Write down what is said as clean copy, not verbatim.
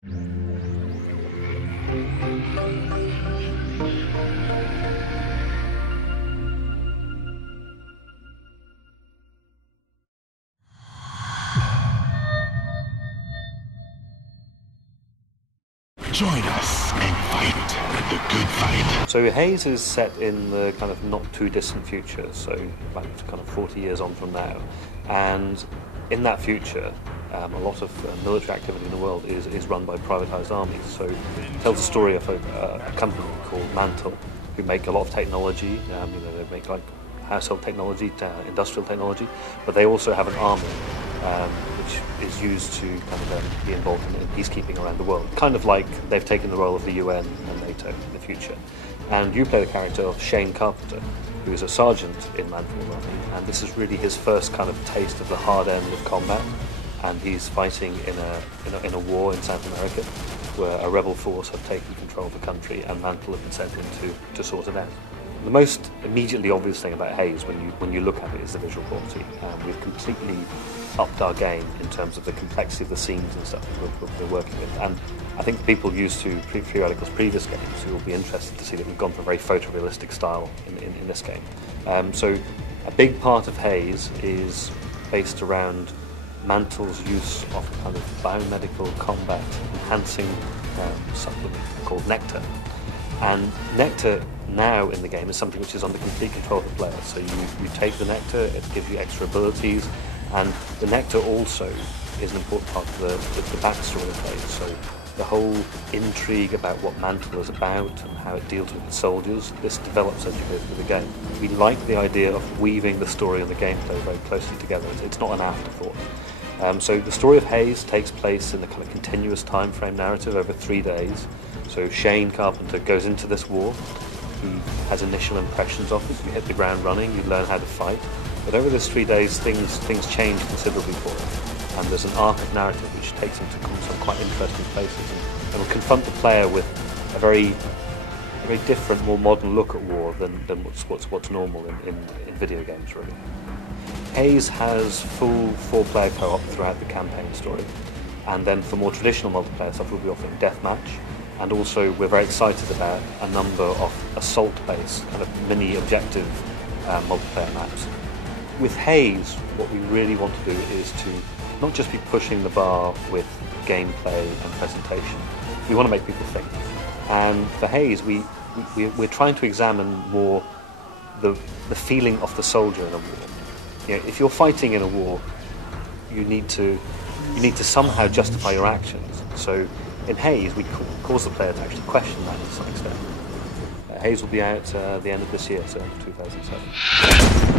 Join us and fight the good fight. So Haze is set in the kind of not too distant future, so about kind of 40 years on from now. And in that future, a lot of military activity in the world is run by privatized armies. So it tells the story of a company called Mantle, who make a lot of technology. They make like household technology, industrial technology, but they also have an army which is used to kind of be involved in peacekeeping around the world. Kind of like they've taken the role of the UN and NATO in the future. And you play the character of Shane Carpenter, who is a sergeant in Mantle's army, and this is really his first kind of taste of the hard end of combat. And he's fighting in a war in South America, where a rebel force have taken control of the country, and Mantle have been sent in to sort it out. The most immediately obvious thing about Haze when you look at it is the visual quality. We've completely upped our game in terms of the complexity of the scenes and stuff that we're working with. And I think people used to Periodical's previous games who will be interested to see that we've gone for a very photorealistic style in this game. So a big part of Haze is based around Mantle's use of a kind of biomedical combat enhancing supplement called Nectar. And Nectar now in the game is something which is under complete control of the player. So you take the Nectar, it gives you extra abilities, and the Nectar also is an important part of the backstory of Haze. So the whole intrigue about what Mantle is about and how it deals with the soldiers, this develops as you go through the game. We like the idea of weaving the story and the gameplay very closely together. It's not an afterthought. So the story of Haze takes place in the kind of continuous time frame narrative over 3 days. So Shane Carpenter goes into this war. He has initial impressions of it. You hit the ground running, you learn how to fight. But over those 3 days, things change considerably for him. And there's an arc of narrative which takes him to some quite interesting places and will confront the player with a very different, more modern look at war than what's normal in video games, really. Haze has full 4-player co-op throughout the campaign story, and then for more traditional multiplayer stuff we'll be offering deathmatch, and also we're very excited about a number of assault-based kind of mini objective multiplayer maps. With Haze, what we really want to do is to not just be pushing the bar with gameplay and presentation. We want to make people think. And for Haze, we're trying to examine more the feeling of the soldier in a war. You know, if you're fighting in a war, you need to somehow justify your actions. So in Haze, we cause the player to actually question that to some extent. Haze will be out the end of this year, so 2007.